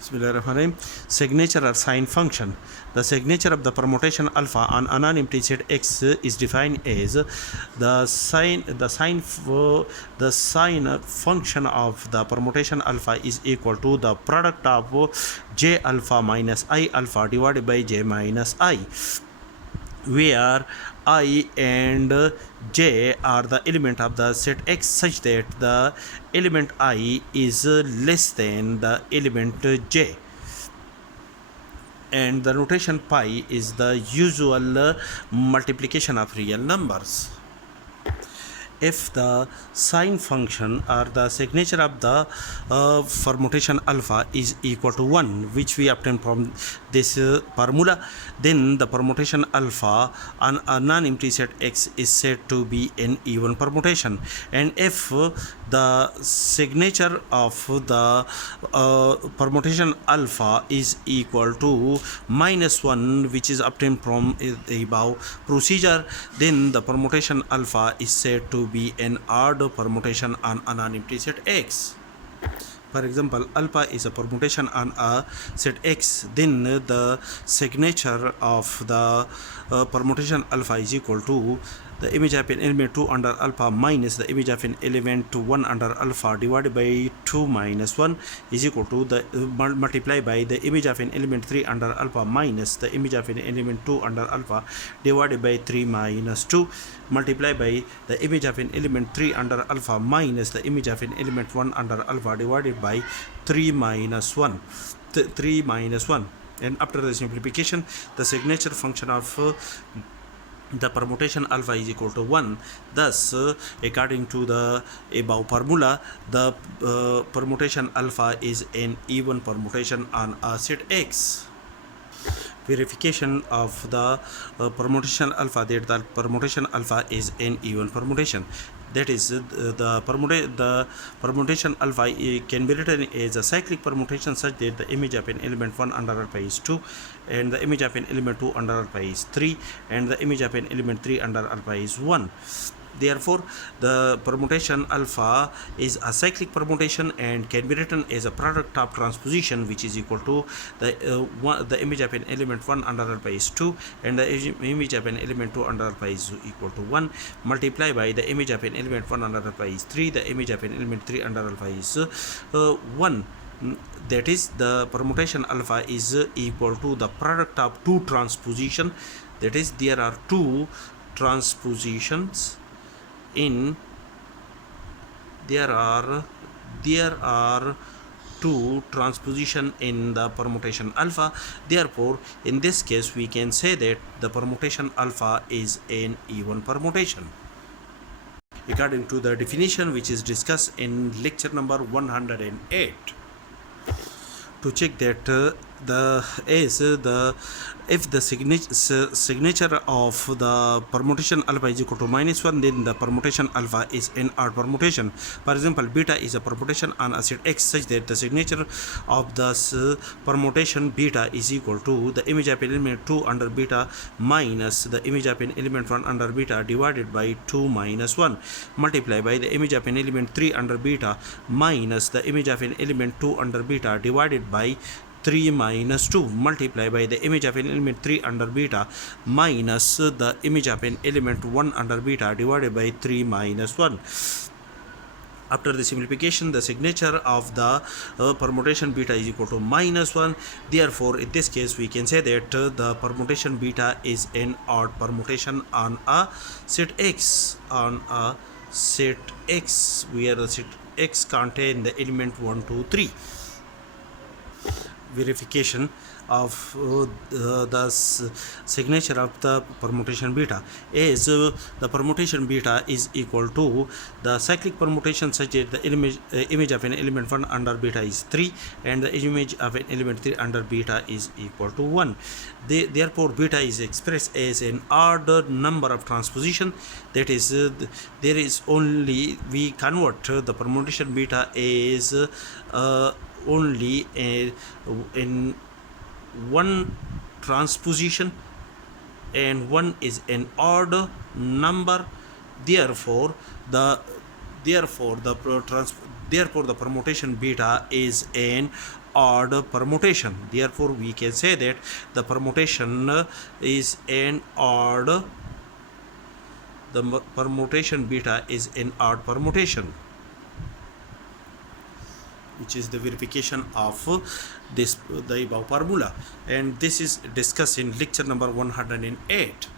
Bismillahirrahmanirrahim. Signature or sign function. The signature of the permutation alpha on anonymity set X is defined as the sign function of the permutation alpha is equal to the product of J alpha minus I alpha divided by J minus I, where I and J are the element of the set X such that the element I is less than the element J, and the notation pi is the usual multiplication of real numbers. If the sign function or the signature of the permutation alpha is equal to 1, which we obtain from this formula, then the permutation alpha on a non-empty set X is said to be an even permutation. And if the signature of the permutation alpha is equal to -1, which is obtained from the above procedure, then the permutation alpha is said to be an odd permutation on a non-empty set X. For example, alpha is a permutation on a set X, then the signature of the permutation alpha is equal to the image of an element 2 under alpha minus the image of an element 1 under alpha divided by 2 minus 1 is equal to the multiply by the image of an element 3 under alpha minus the image of an element 2 under alpha divided by 3 minus 2 multiply by the image of an element 3 under alpha minus the image of an element 1 under alpha divided by 3 minus 1. And after the simplification, the signature function of the permutation alpha is equal to 1. Thus, according to the above formula, the permutation alpha is an even permutation on a set X. Verification of the permutation alpha, that the permutation alpha is an even permutation. That is, the permutation alpha can be written as a cyclic permutation such that the image of an element 1 under alpha is 2, and the image of an element 2 under alpha is 3, and the image of an element 3 under alpha is 1. Therefore, the permutation alpha is a cyclic permutation and can be written as a product of transposition, which is equal to the image of an element 1 under alpha is 2, and the image of an element 2 under alpha is equal to 1, multiply by the image of an element 1 under alpha is 3, the image of an element 3 under alpha is 1. That is, the permutation alpha is equal to the product of two transposition. That is, there are two transpositions there are two transposition in the permutation alpha. Therefore, in this case, we can say that the permutation alpha is an even permutation, according to the definition which is discussed in lecture number 108. To check that if the signature of the permutation alpha is equal to -1, then the permutation alpha is an odd permutation. For example, beta is a permutation on a set X such that the signature of the permutation beta is equal to the image of an element 2 under beta minus the image of an element 1 under beta divided by 2 minus 1 multiply by the image of an element 3 under beta minus the image of an element 2 under beta divided by 3 minus 2 multiply by the image of an element 3 under beta minus the image of an element 1 under beta divided by 3 minus 1. After the simplification, the signature of the permutation beta is equal to -1. Therefore, in this case, we can say that the permutation beta is an odd permutation on a set X. Where the set X contain the element 1, 2, 3. Verification of the signature of the permutation beta is the permutation beta is equal to the cyclic permutation such that the image of an element 1 under beta is 3 and the image of an element 3 under beta is equal to 1. Therefore, beta is expressed as an odd number of transposition. That is, there is only, we convert the permutation beta as only in one transposition, and one is an odd number. Therefore, the Therefore, the permutation beta is an odd permutation. Therefore, we can say that the permutation is an odd. The permutation beta is an odd permutation, which is the verification of this the above formula, and this is discussed in lecture number 108.